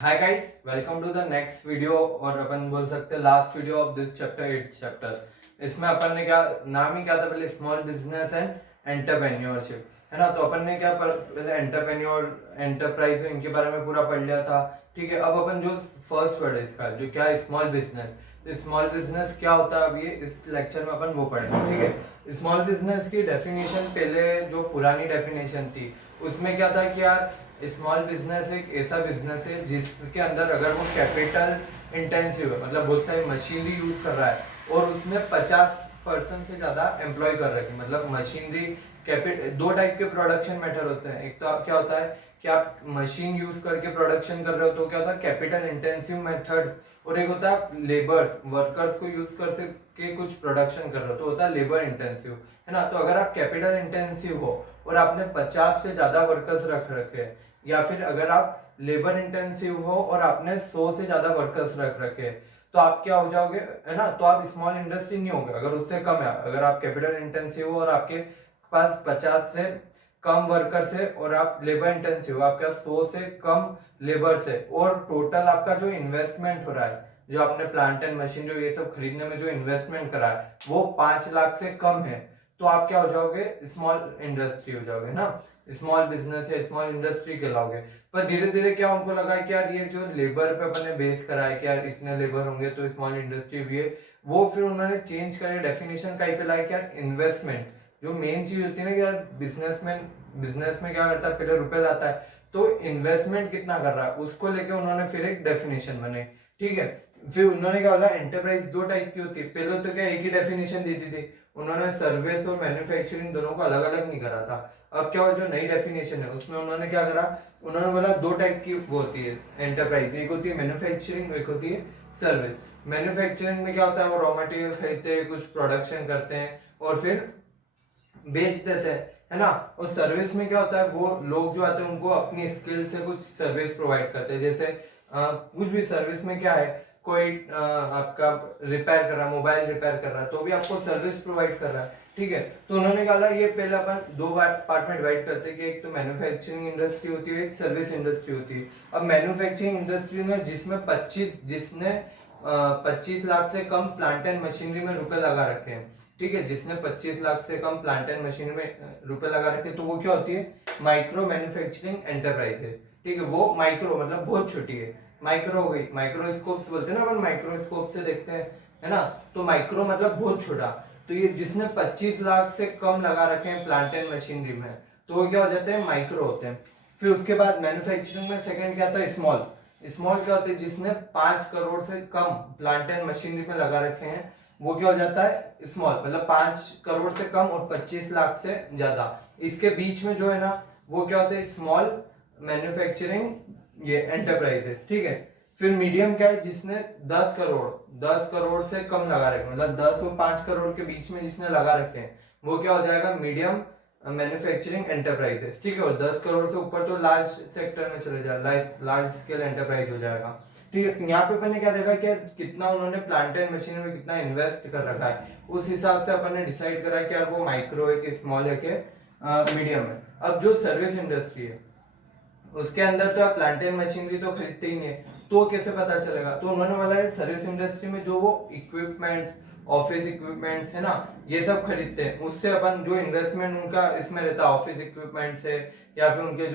Hi guys, welcome to the next video और अपन बोल सकते हैं last video of this chapter 8 chapter. इसमें अपन ने क्या नाम ही क्या था, पहले स्मॉल बिजनेस एंड एंटरप्रेन्योरशिप, है ना। तो अपन ने क्या पहले एंटरप्रेन्योर एंटरप्राइज इनके बारे में पूरा पढ़ लिया था। ठीक है, अब अपन जो फर्स्ट वर्ड है इसका जो क्या है स्मॉल बिजनेस। स्मॉल बिजनेस क्या होता है अब ये इस लेक्चर में अपन वो पढ़ेंगे। ठीक है, स्मॉल बिजनेस की डेफिनेशन पहले जो पुरानी डेफिनेशन थी उसमें क्या था कि यार स्मॉल बिजनेस एक ऐसा बिजनेस है जिसके अंदर अगर वो कैपिटल इंटेंसिव है, मतलब बहुत सारी मशीनरी यूज कर रहा है और उसमें 50% से ज्यादा एम्प्लॉय कर रखे, मतलब मशीनरी कैपिटल। दो टाइप के प्रोडक्शन मेथड होते हैं। एक तो क्या होता है कि आप मशीन यूज करके प्रोडक्शन कर रहे हो तो क्या होता है कैपिटल इंटेंसिव मेथड, और एक होता है लेबर्स वर्कर्स को यूज कर के कुछ प्रोडक्शन कर रहे हो तो होता है लेबर इंटेंसिव, है ना। तो अगर आप कैपिटल इंटेंसिव हो और आपने 50 से ज्यादा वर्कर्स रख रखे हैं, या फिर अगर आप लेबर इंटेंसिव हो और आपने 100 से ज्यादा वर्कर्स रख रखे, तो आप क्या हो जाओगे, है ना। तो आप स्मॉल इंडस्ट्री नहीं होगे अगर उससे कम है। अगर आप कैपिटल इंटेंसिव हो और आपके पास 50 से कम वर्कर्स है और आप लेबर इंटेंसिव हो, आपके पास 100 से कम लेबर्स है और टोटल आपका जो इन्वेस्टमेंट हो रहा है, जो आपने प्लांट एंड मशीनरी ये सब खरीदने में जो इन्वेस्टमेंट करा है वो 5 लाख से कम है, तो आप क्या हो जाओगे स्मॉल इंडस्ट्री हो जाओगे ना। स्मॉल बिजनेस या स्मॉल इंडस्ट्री कहलाओगे। पर धीरे धीरे क्या उनको लगा कि यार ये जो लेबर पे अपने बेस करा है कि यार इतने लेबर होंगे तो स्मॉल इंडस्ट्री भी है, वो फिर उन्होंने चेंज करे डेफिनेशन कहीं पे लाई कि यार इन्वेस्टमेंट जो मेन चीज होती है ना कि यार बिजनेस में क्या करता है, पहले रुपए लाता है तो इन्वेस्टमेंट कितना कर रहा है उसको लेके उन्होंने फिर एक डेफिनेशन बनाई। ठीक है, फिर उन्होंने क्या बोला एंटरप्राइज दो टाइप की होती है। पहले तो क्या एक ही डेफिनेशन दी थी, उन्होंने सर्विस और मैन्युफैक्चरिंग दोनों को अलग अलग नहीं करा था। अब क्या हुआ जो नई डेफिनेशन है उसमें उन्होंने क्या करा, उन्होंने बोला दो टाइप की वो होती है एंटरप्राइज, एक होती है मैन्युफैक्चरिंग, एक होती है सर्विस। मैन्युफैक्चरिंग में क्या होता है वो रॉ मटेरियल खरीदते हैं, कुछ प्रोडक्शन करते हैं और फिर बेच देते हैं, है ना। और सर्विस में क्या होता है वो लोग जो आते हैं उनको अपनी स्किल से कुछ सर्विस प्रोवाइड करते हैं। जैसे कुछ भी सर्विस में क्या है, कोई आपका रिपेयर कर रहा है, मोबाइल रिपेयर कर रहा है तो भी आपको सर्विस प्रोवाइड कर रहा है। ठीक है, तो उन्होंने कहा ये पहले अपन दो पार्ट में डिवाइड करते हैं कि एक तो मैन्युफैक्चरिंग इंडस्ट्री होती है, एक सर्विस इंडस्ट्री होती है। अब मैन्युफैक्चरिंग इंडस्ट्री में जिसने 25 लाख से कम प्लांट एंड मशीनरी में रुपए लगा रखे हैं, ठीक है, जिसने 25 लाख से कम प्लांट एंड मशीनरी में रुपए लगा रखे तो वो क्या होती है माइक्रो मैन्युफैक्चरिंग एंटरप्राइज है। ठीक है, वो माइक्रो मतलब बहुत छोटी है, माइक्रो हो गई, माइक्रोस्कोप्स बोलते हैं ना अपन, माइक्रोस्कोप से देखते हैं, है ना। तो माइक्रो मतलब बहुत छोटा, तो ये जिसने 25 लाख से कम लगा रखे हैं प्लांट एंड मशीनरी में तो वो क्या हो जाते हैं माइक्रो होते हैं। फिर उसके बाद मैन्युफैक्चरिंग में सेकंड क्या था स्मॉल। स्मॉल क्या होते हैं जिसने 5 करोड़ से कम प्लांट एंड मशीनरी में लगा रखे हैं, वो क्या हो जाता है स्मॉल, मतलब 5 करोड़ से कम और 25 लाख से ज्यादा। इसके बीच में जो है ना वो क्या होता है स्मॉल मैन्युफैक्चरिंग ये एंटरप्राइजेस। ठीक है, फिर मीडियम क्या है जिसने 10 करोड़ से कम लगा रखे, मतलब 10 और 5 करोड़ के बीच में जिसने लगा रखे हैं वो क्या हो जाएगा मीडियम मैन्युफैक्चरिंग एंटरप्राइजेस। ठीक है, और 10 करोड़ से ऊपर तो लार्ज सेक्टर में चले जाएगा, लार्ज स्केल एंटरप्राइज हो जाएगा। ठीक है, यहाँ पे अपन ने क्या देखा कि कितना उन्होंने प्लांट एंड मशीनरी में कितना इन्वेस्ट कर रखा है, उस हिसाब से अपन ने डिसाइड करा कि यार वो माइक्रो है कि स्मॉल है कि मीडियम है। अब जो सर्विस इंडस्ट्री है उसके अंदर तो आप प्लांट एंड मशीनरी तो खरीदते ही नहीं है, तो कैसे पता चलेगा, तो उन्होंने बोला है सर्विस इंडस्ट्री में जो वो इक्विपमेंट्स ऑफिस इक्विपमेंट्स है ना ये सब खरीदते हैं, उससे अपन जो इन्वेस्टमेंट उनका इसमें रहता है ऑफिस इक्विपमेंट से, या फिर उनके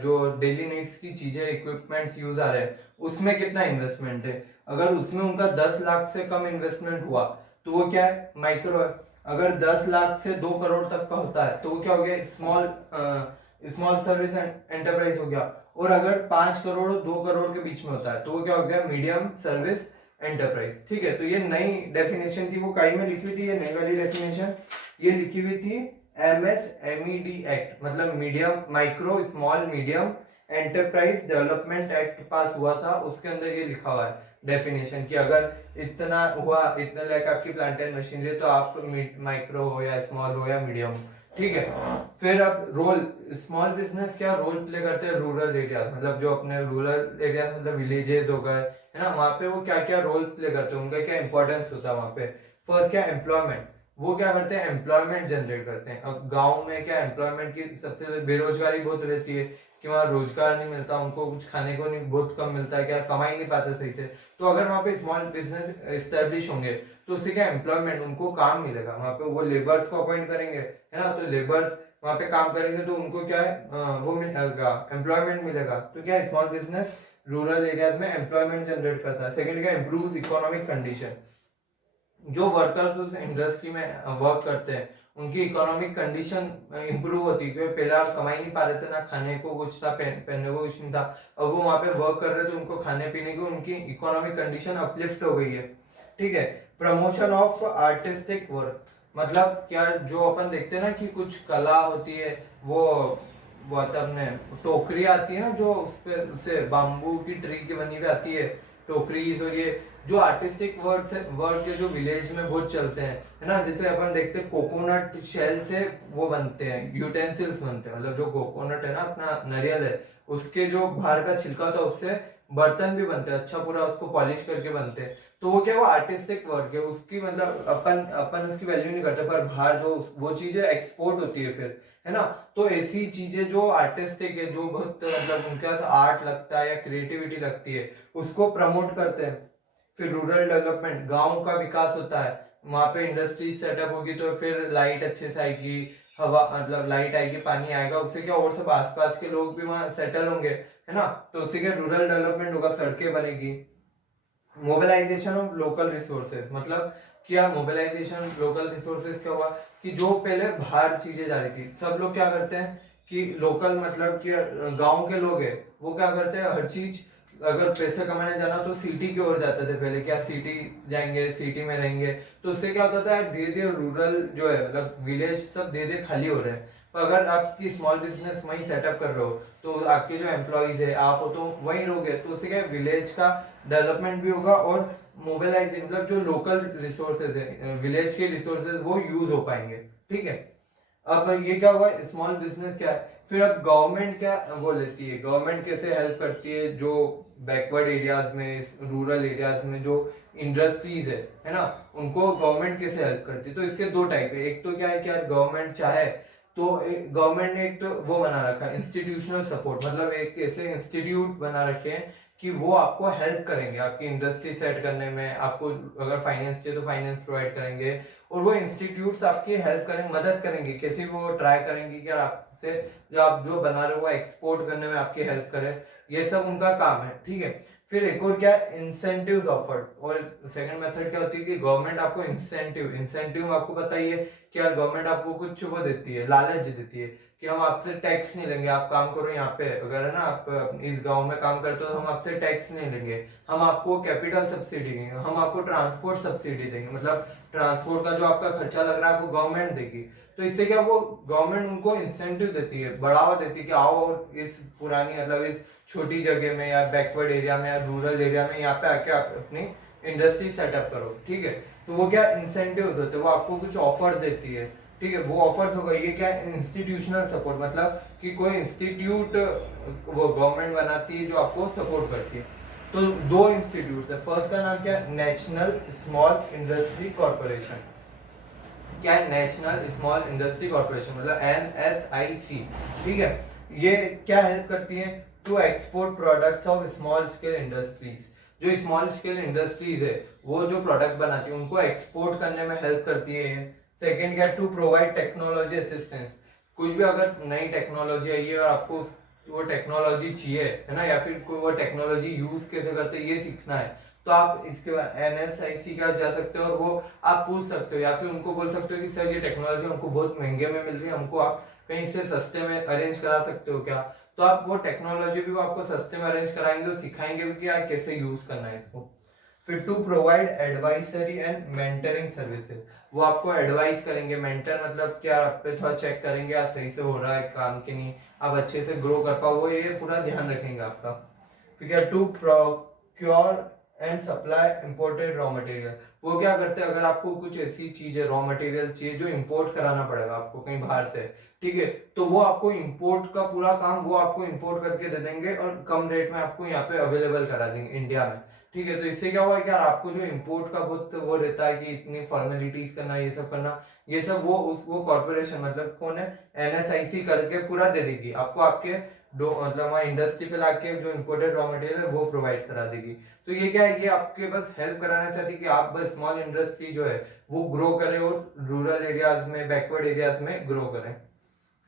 जो डेली नीड्स की चीजें इक्विपमेंट्स यूज आ रहे हैं उसमें कितना इन्वेस्टमेंट है। अगर उसमें उनका 10 लाख से कम इन्वेस्टमेंट हुआ तो वो क्या है माइक्रो है। अगर 10 लाख से 2 करोड़ तक का होता है तो वो क्या हो गया स्मॉल सर्विस एंटरप्राइज हो गया। और अगर 5 करोड़ और 2 करोड़ के बीच में होता है तो वो क्या हो गया मीडियम सर्विस एंटरप्राइज। ठीक है, तो ये नई डेफिनेशन थी, वो कहीं में लिखी थी ये नई वाली डेफिनेशन, ये लिखी हुई थी MSMED एक्ट, मतलब medium micro small medium enterprise development act पास हुआ था, उसके अंदर ये लिखा हुआ है डेफिनेशन कि अगर इतना हुआ इतने लाख आपकी प्लांट एंड मशीनरी तो आप माइक्रो हो या स्मॉल हो या मीडियम हो। ठीक है, फिर अब रोल स्मॉल बिजनेस क्या रोल प्ले करते हैं रूरल एरियाज, मतलब जो अपने रूरल एरियाज मतलब विलेजेस हो गए, है ना, वहां पे वो क्या क्या रोल प्ले करते हैं, उनका क्या इंपॉर्टेंस होता है वहां पे। फर्स्ट क्या एम्प्लॉयमेंट, वो क्या करते हैं एम्प्लॉयमेंट जनरेट करते हैं। अब गांव में क्या एम्प्लॉयमेंट की सबसे बेरोजगारी बहुत रहती है, कि वहाँ रोजगार नहीं मिलता, उनको कुछ खाने को नहीं, बहुत कम मिलता है, क्या कमाई नहीं पाते सही से। तो अगर वहाँ पे स्मॉल बिजनेस एस्टेब्लिश होंगे तो उससे क्या एम्प्लॉयमेंट, उनको काम मिलेगा, वहाँ पे वो लेबर्स को अपॉइंट करेंगे, है ना, तो लेबर्स वहाँ पे काम करेंगे तो उनको क्या है वो मिलेगा, एम्प्लॉयमेंट मिलेगा। तो क्या स्मॉल बिजनेस रूरल एरियाज में एम्प्लॉयमेंट जनरेट करता है। सेकंड क्या, इम्प्रूव इकोनॉमिक कंडीशन, जो वर्कर्स उस इंडस्ट्री में वर्क करते हैं उनकी इकोनॉमिक कंडीशन इंप्रूव होती है, क्योंकि पहले आप कमा ही नहीं पा रहे थे, ना खाने को कुछ था, पहनने को कुछ नहीं था, अब वो वहां पे वर्क कर रहे थे, उनको खाने पीने की उनकी इकोनॉमिक कंडीशन अपलिफ्ट हो गई है। ठीक है। प्रमोशन ऑफ आर्टिस्टिक वर्क, मतलब क्या, जो अपन देखते हैं ना कि कुछ कला होती है, वो अपने टोकरी आती है ना, जो उस पे उसे बाम्बू की ट्री की बनी हुई आती है टोकरीज, और ये जो आर्टिस्टिक वर्ड्स है, वर्ड के जो विलेज में बहुत चलते हैं, है ना, जैसे अपन देखते हैं कोकोनट शेल से वो बनते हैं, यूटेंसिल्स बनते हैं, मतलब जो कोकोनट है ना अपना नारियल है, उसके जो बाहर का छिलका होता है उससे बर्तन भी बनते हैं, अच्छा पूरा उसको पॉलिश करके बनते हैं। तो वो क्या, वो आर्टिस्टिक वर्क है, उसकी मतलब अपन अपन उसकी वैल्यू नहीं करते, पर बाहर जो वो चीजें एक्सपोर्ट होती है फिर, है ना। तो ऐसी चीजें जो आर्टिस्टिक है, जो बहुत मतलब उनके पास आर्ट लगता है या क्रिएटिविटी लगती है, उसको प्रमोट करते हैं। फिर रूरल डेवलपमेंट, गांव का विकास होता है, वहां पे इंडस्ट्री सेटअप होगी तो फिर लाइट अच्छे से आएगी, हवा मतलब लाइट आएगी, पानी आएगा, उससे क्या और सब आसपास के लोग भी वहां सेटल होंगे, है ना, तो उससे क्या रूरल डेवलपमेंट होगा, सड़कें बनेगी। मोबिलाइजेशन ऑफ लोकल रिसोर्सेज, मतलब क्या मोबिलाइजेशन लोकल रिसोर्सेज क्या हुआ कि जो पहले बाहर चीजें जा रही थी, सब लोग क्या करते हैं कि लोकल मतलब कि गांव के लोग हैं वो क्या करते हैं, हर चीज अगर पैसे कमाने जाना तो सिटी की ओर जाते थे पहले, क्या सिटी जाएंगे, सिटी में रहेंगे, तो उससे क्या होता था धीरे धीरे रूरल जो है मतलब विलेज सब धीरे धीरे खाली हो रहे हैं। पर अगर आपकी स्मॉल बिजनेस वहीं सेटअप कर रहे हो तो आपके जो एम्प्लॉइज है आप हो तो वहीं रहोगे, तो उससे क्या विलेज का डेवलपमेंट भी होगा और मोबिलाइज मतलब जो लोकल रिसोर्सेज है विलेज के रिसोर्सेज वो यूज हो पाएंगे। ठीक है। अब ये क्या हुआ, स्मॉल बिजनेस क्या है, फिर अब गवर्नमेंट क्या वो लेती है, गवर्नमेंट कैसे हेल्प करती है जो बैकवर्ड एरियाज में, रूरल एरियाज में जो इंडस्ट्रीज है ना, उनको गवर्नमेंट कैसे हेल्प करती है। तो इसके दो टाइप है, एक तो क्या है कि यार गवर्नमेंट चाहे तो गवर्नमेंट ने एक तो वो बना रखा है इंस्टीट्यूशनल सपोर्ट, मतलब एक ऐसे इंस्टीट्यूट बना रखे हैं कि वो आपको हेल्प करेंगे आपकी इंडस्ट्री सेट करने में, आपको अगर फाइनेंस चाहिए तो फाइनेंस प्रोवाइड करेंगे, और वो इंस्टीट्यूट्स आपकी हेल्प करेंगे, मदद करेंगे, कैसे वो ट्राई करेंगे कि आपसे जो आप जो बना रहे हो वो एक्सपोर्ट करने में आपकी हेल्प करे, ये सब उनका काम है। ठीक है। फिर एक और क्या है, इंसेंटिव्स ऑफर्ड, और सेकंड मेथड क्या होती है कि गवर्नमेंट आपको इंसेंटिव आपको पता ही है कि यार गवर्नमेंट आपको कुछ वो देती है, लालच देती है कि हम आपसे टैक्स नहीं लेंगे, आप काम करो यहाँ पे, अगर है ना आप इस गांव में काम करते हो तो हम आपसे टैक्स नहीं लेंगे, हम आपको कैपिटल सब्सिडी देंगे, हम आपको ट्रांसपोर्ट सब्सिडी देंगे, मतलब ट्रांसपोर्ट का जो आपका खर्चा लग रहा है वो गवर्नमेंट देगी। तो इससे क्या वो गवर्नमेंट उनको इंसेंटिव देती है, बढ़ावा देती है कि आओ और इस पुरानी मतलब इस छोटी जगह में या बैकवर्ड एरिया में या रूरल एरिया में यहाँ पे आके आप अपनी इंडस्ट्री सेटअप करो। ठीक है। तो वो क्या इंसेंटिव्स होते हैं, वो आपको कुछ ऑफर्स देती है। ठीक है। वो ऑफर्स होगा, ये क्या इंस्टीट्यूशनल सपोर्ट, मतलब कि कोई इंस्टीट्यूट वो गवर्नमेंट बनाती है जो आपको सपोर्ट करती है। तो दो इंस्टीट्यूट है, फर्स्ट का नाम क्या है, नेशनल स्मॉल इंडस्ट्री कॉर्पोरेशन। क्या है नेशनल स्मॉल इंडस्ट्री कॉर्पोरेशन, मतलब NSIC। ठीक है। ये क्या हेल्प करती है, to export products of small scale industries, जो स्मॉल स्केल इंडस्ट्रीज है वो जो प्रोडक्ट बनाती है उनको एक्सपोर्ट करने में हेल्प करती है। सेकेंड क्या, टू प्रोवाइड टेक्नोलॉजी असिस्टेंस, कुछ भी अगर नई टेक्नोलॉजी आई है और आपको वो टेक्नोलॉजी चाहिए, है ना, या फिर कोई वो टेक्नोलॉजी यूज कैसे करते हैं ये सीखना है, तो आप इसके बाद NSIC का जा सकते हो और वो आप पूछ सकते हो, या फिर उनको बोल सकते हो कि सर ये टेक्नोलॉजी हमको बहुत महंगे में मिल रही है, हमको आप कहीं से सस्ते में अरेंज करा सकते हो क्या। तो आप वो टेक्नोलॉजी भी वो आपको सस्ते में अरेंज कराएंगे और सिखाएंगे भी कि यार कैसे यूज करना है इसको। फिर to provide advisory and mentoring services, वो आपको एडवाइस करेंगे, मेंटर मतलब क्या, आप पे थोड़ा चेक करेंगे आप सही से हो रहा है काम कि नहीं, आप अच्छे से ग्रो कर पाओ, वो ये पूरा ध्यान रखेंगे आपका। फिर क्या, to procure and supply imported raw material, वो क्या करते हैं अगर आपको कुछ ऐसी चीज है रॉ मटेरियल चाहिए जो इंपोर्ट कराना पड़ेगा आपको कहीं बाहर से, ठीक है, तो वो आपको इंपोर्ट का पूरा काम वो आपको इंपोर्ट करके दे देंगे और कम रेट में आपको यहाँ पे अवेलेबल करा देंगे इंडिया में। ठीक है। तो इससे क्या हुआ कि यार आपको जो इंपोर्ट का बहुत वो रहता है कि इतनी फॉर्मेलिटीज करना ये सब करना, ये सब वो कॉर्पोरेशन मतलब कौन है, NSIC करके पूरा दे देगी आपको, आपके मतलब वहाँ इंडस्ट्री पे लाके जो इम्पोर्टेड रॉ मटेरियल है वो प्रोवाइड करा देगी। तो ये क्या है, ये आपके बस हेल्प कराना चाहती है कि आप बस स्मॉल इंडस्ट्री जो है वो ग्रो करें और रूरल एरियाज में, बैकवर्ड एरियाज में ग्रो करें।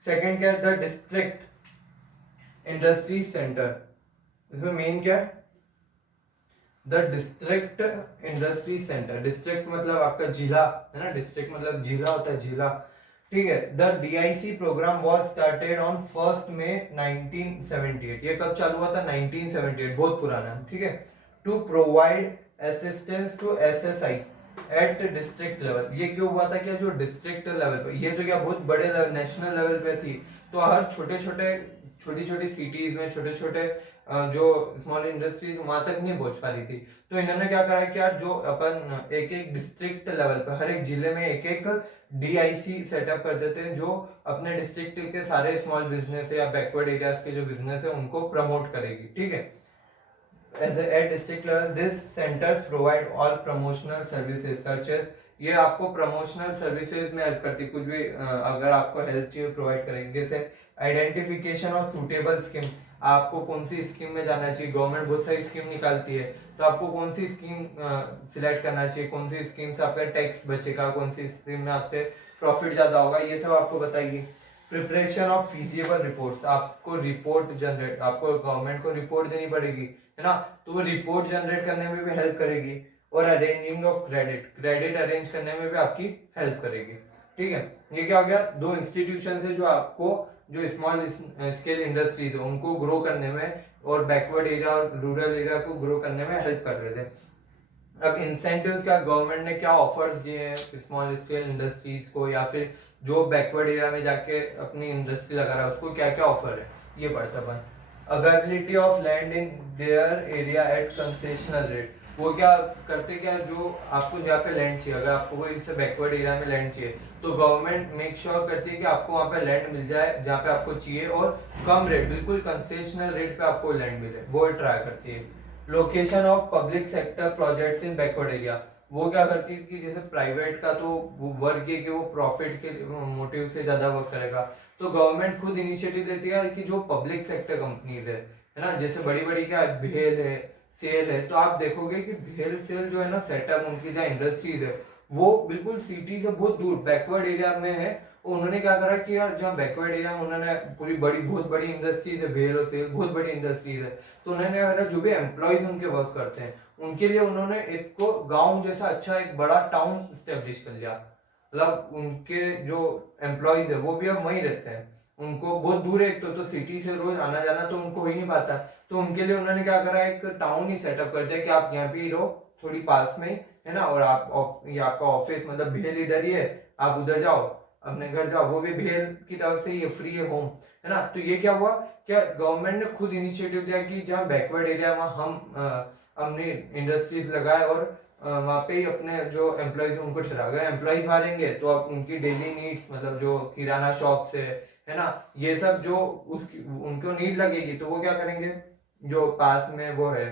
सेकेंड क्या है, द डिस्ट्रिक्ट इंडस्ट्री सेंटर। इसमें मेन क्या है, the district industry centre. District मतलब आपका जिला है ना, डिस्ट्रिक्ट मतलब जिला होता है, जिला, ठीक है। The DIC program was started on 1 May 1978। ये कब चालू हुआ था, 1978, बहुत पुराना है, ठीक है। To provide assistance to SSI at district level. ये क्यों हुआ था, क्या जो डिस्ट्रिक्ट लेवल पे, ये तो क्या बहुत बड़े लेवल, नेशनल लेवल पे थी, तो हर छोटी छोटी सिटीज में छोटे छोटे जो स्मॉल इंडस्ट्रीज वहां तक नहीं पहुंच पा रही थी। तो इन्होंने क्या करा कि यार जो अपन एक एक डिस्ट्रिक्ट लेवल पर हर एक जिले में एक एक DIC सेटअप कर देते हैं, जो अपने डिस्ट्रिक्ट के सारे स्मॉल बिजनेस या बैकवर्ड एरियाज के जो बिजनेस है उनको प्रमोट करेगी, ठीक है। At district level, these centers provide all promotional services such as, ये आपको प्रमोशनल सर्विसेज में हेल्प करती है, कुछ भी अगर आपको हेल्प चाहिए प्रोवाइड करेंगे। जैसे आइडेंटिफिकेशन ऑफ सूटेबल स्कीम, आपको कौन सी स्कीम में जाना चाहिए, गवर्नमेंट बहुत सारी स्कीम निकालती है, तो आपको कौन सी स्कीम सिलेक्ट करना चाहिए, कौन सी स्कीम से आपका टैक्स बचेगा, कौन सी स्कीम में आपसे प्रॉफिट ज्यादा होगा, ये सब आपको बताइए। प्रिपरेशन ऑफ फिजिबल रिपोर्ट्स, आपको रिपोर्ट जनरेट, आपको गवर्नमेंट को रिपोर्ट देनी पड़ेगी, है ना, तो वो रिपोर्ट जनरेट करने में भी हेल्प करेगी। और अरेंजिंग ऑफ क्रेडिट अरेंज करने में भी आपकी हेल्प करेगी, ठीक है। ये क्या हो गया, दो इंस्टीट्यूशन है जो आपको जो स्मॉल स्केल इंडस्ट्रीज है उनको ग्रो करने में और बैकवर्ड एरिया और रूरल एरिया को ग्रो करने में हेल्प कर रहे थे। अब इंसेंटिव्स का गवर्नमेंट ने क्या ऑफर्स दिए हैं स्मॉल स्केल इंडस्ट्रीज को, या फिर जो बैकवर्ड एरिया में जाके अपनी इंडस्ट्री लगा रहा है उसको क्या क्या ऑफर है, ये पढ़ते अपन। Availability of land in their area at concessional rate, वो क्या करते, क्या जो आपको जहाँ पे लैंड चाहिए, अगर आपको कोई इससे बैकवर्ड एरिया में लैंड चाहिए तो गवर्नमेंट मेक श्योर करती है कि आपको वहाँ पे लैंड मिल जाए जहाँ पे आपको चाहिए, और कम रेट, बिल्कुल कंसेशनल रेट पे आपको लैंड मिले, वो ट्राई करती है। Location of public sector projects in backward area, वो क्या करती है कि जैसे प्राइवेट का तो वर्क है कि वो प्रॉफिट के मोटिव से ज्यादा वर्क करेगा, तो गवर्नमेंट खुद इनिशिएटिव लेती है कि जो पब्लिक सेक्टर कंपनीज है ना, जैसे बड़ी बड़ी क्या भेल है, सेल है, तो आप देखोगे कि भेल सेल जो है ना सेटअप, उनकी जहाँ इंडस्ट्रीज है वो बिल्कुल सिटी से बहुत दूर बैकवर्ड एरिया में है। उन्होंने क्या करा कि यार जहाँ बैकवर्ड एरिया में उन्होंने पूरी बहुत बड़ी इंडस्ट्रीज है, भेल और सेल बहुत बड़ी इंडस्ट्रीज है, तो उन्होंने क्या करा, जो भी एम्प्लॉयज उनके वर्क करते हैं उनके लिए उन्होंने एक को गांव जैसा अच्छा एक बड़ा टाउन स्टेब्लिश कर लिया, मतलब उनके जो एम्प्लॉयज है वो भी अब वहीं रहते हैं, उनको बहुत दूर है एक तो सिटी से रोज आना जाना तो उनको हो ही नहीं पाता, तो उनके लिए उन्होंने क्या करा, एक टाउन ही सेटअप कर दिया कि आप यहाँ पे ही रहो, थोड़ी पास में, है ना, और आप ये आपका ऑफिस मतलब भेल इधर ही है, आप उधर जाओ अपने घर जाओ, वो भी भेल की तरफ से ये फ्री है होम, है ना। तो ये क्या हुआ, क्या गवर्नमेंट ने खुद इनिशिएटिव दिया कि जहाँ बैकवर्ड एरिया वहाँ हम हमने इंडस्ट्रीज लगाए और वहाँ पे ही अपने जो एम्प्लॉयज उनको ठहरा गए, एम्प्लॉयज वहाँ रहेंगे तो अब उनकी डेली नीड्स मतलब जो किराना शॉप से है ना, ये सब जो उसकी उनको नीड लगेगी तो वो क्या करेंगे, जो पास में वो है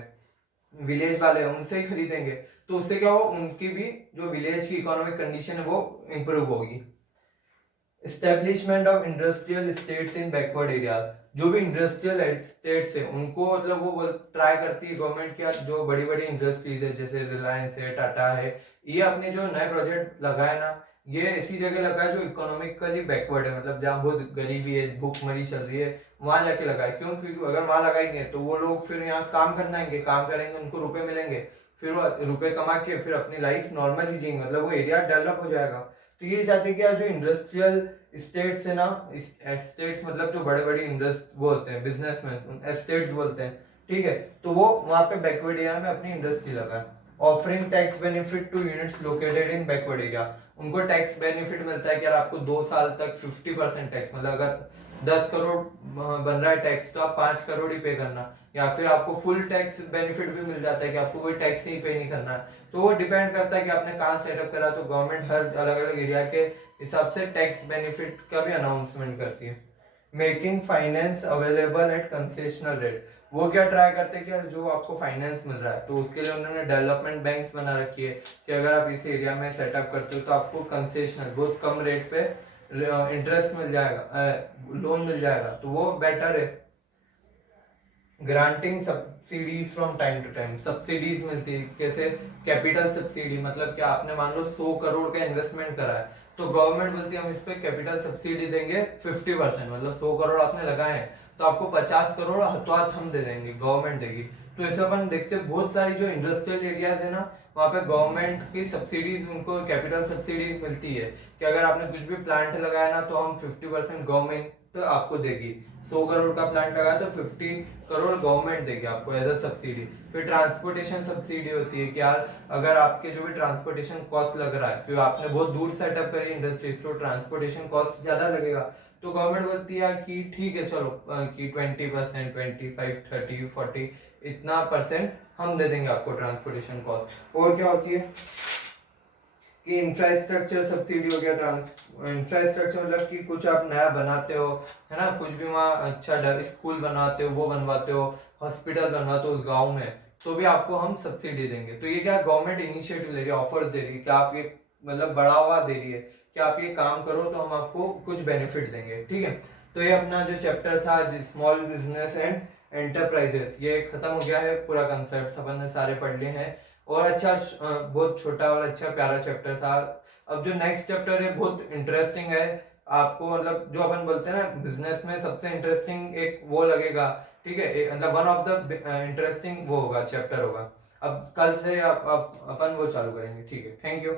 विलेज वाले उनसे ही खरीदेंगे, तो उससे क्या हो, उनकी भी जो विलेज की इकोनॉमिक कंडीशन है वो इम्प्रूव होगी। Establishment of industrial states in backward area, जो भी इंडस्ट्रियल स्टेट्स है उनको मतलब वो ट्राई करती है गवर्नमेंट की, जो बड़ी बड़ी इंडस्ट्रीज है जैसे रिलायंस है, टाटा है, ये अपने जो नए प्रोजेक्ट लगाए ना, ये ऐसी जगह लगाए जो इकोनॉमिकली बैकवर्ड है, मतलब जहाँ बहुत गरीबी है, भूखमरी चल रही है, वहां जाके लगाए। क्यों, क्योंकि अगर वहां लगाएंगे तो वो लोग फिर यहाँ काम करना आएंगे, काम करेंगे, उनको रुपए मिलेंगे, फिर वो रुपए कमा के फिर अपनी लाइफ नॉर्मली जिएंगे, मतलब वो एरिया डेवलप हो जाएगा। तो ये चाहते कि यार जो इंडस्ट्रियल स्टेट्स है ना, स्टेट्स मतलब जो बड़े बड़े इंडस्ट्री वो होते हैं बिजनेसमैन, स्टेट्स बोलते हैं, ठीक है, तो वो वहां पे बैकवर्ड एरिया में अपनी इंडस्ट्री लगाए। Offering tax benefit two units located in backward area, उनको टैक्स बेनिफिट मिलता है कि यार आपको 2 साल तक 50% टैक्स, मतलब अगर 10 करोड़ बन रहा है टैक्स तो आप 5 करोड़ ही पे करना, या फिर आपको फुल टैक्स बेनिफिट भी मिल जाता है कि आपको कोई टैक्स ही पे नहीं करना है। तो वो डिपेंड करता है कि आपने कहाँ सेटअप करा, तो गवर्नमेंट हर अलग अलग एरिया के हिसाब से टैक्स बेनिफिट का भी अनाउंसमेंट करती है। Making finance available at concessional rate, वो क्या ट्राई करते हैं कि यार जो आपको फाइनेंस मिल रहा है तो उसके लिए उन्होंने डेवलपमेंट बैंक्स बना रखी है कि अगर आप इस एरिया में सेटअप करते हो तो आपको कंसेशनल बहुत कम रेट पे इंटरेस्ट मिल जाएगा, लोन मिल जाएगा, तो वो बेटर है। Granting subsidies from time to time, subsidies मिलती है। कैसे? कैपिटल सब्सिडी, मतलब क्या आपने मान लो 100 करोड़ का इन्वेस्टमेंट करा है, तो गवर्नमेंट बोलती है हम इस पे कैपिटल सब्सिडी देंगे 50%, मतलब 100 करोड़ आपने लगाए हैं तो आपको 50 करोड़ हाथों हाथ हम दे देंगे, गवर्नमेंट देगी। तो इसे अपन देखते हैं बहुत सारी जो इंडस्ट्रियल एरियाज है ना, वहाँ पे गवर्नमेंट की सब्सिडीज, उनको कैपिटल सब्सिडीज मिलती है कि अगर आपने कुछ भी प्लांट लगाया ना, तो हम 50% गवर्नमेंट आपको देगी। 100 करोड़ का प्लांट लगाया तो 50 करोड़ गवर्नमेंट देगी आपको एज अ सब्सिडी। फिर ट्रांसपोर्टेशन सब्सिडी होती है कि यार अगर आपके जो भी ट्रांसपोर्टेशन कॉस्ट लग रहा है, तो आपने बहुत दूर सेटअप करी इंडस्ट्रीज, तो ट्रांसपोर्टेशन कॉस्ट ज्यादा लगेगा, तो गवर्नमेंट बोलती है कि ठीक है चलो कि 20%, 25, 30, 40 इतना परसेंट हम दे देंगे आपको ट्रांसपोर्टेशन कॉस्ट। और क्या होती है कि इंफ्रास्ट्रक्चर सब्सिडी हो गया। इंफ्रास्ट्रक्चर मतलब कि कुछ आप नया बनाते हो, है ना, कुछ भी वहाँ अच्छा स्कूल बनाते हो, वो बनवाते हो, हॉस्पिटल बनवाते हो उस गांव में, तो भी आपको हम सब्सिडी देंगे। तो ये क्या गवर्नमेंट इनिशिएटिव ले रही है, ऑफर्स दे रही है कि आप ये मतलब बढ़ावा दे रही है कि आप ये काम करो तो हम आपको कुछ बेनिफिट देंगे, ठीक है। तो ये अपना जो चैप्टर था स्मॉल बिजनेस एंड एंटरप्राइजेस, ये खत्म हो गया है। पूरा कंसेप्ट अपन ने सारे पढ़ लिए हैं, और अच्छा बहुत छोटा और अच्छा प्यारा चैप्टर था। अब जो नेक्स्ट चैप्टर है बहुत इंटरेस्टिंग है आपको, मतलब जो अपन बोलते हैं ना बिजनेस में सबसे इंटरेस्टिंग एक वो लगेगा, ठीक है, मतलब वन ऑफ द इंटरेस्टिंग वो होगा, चैप्टर होगा। अब कल से अपन वो चालू करेंगे, ठीक है। Thank you.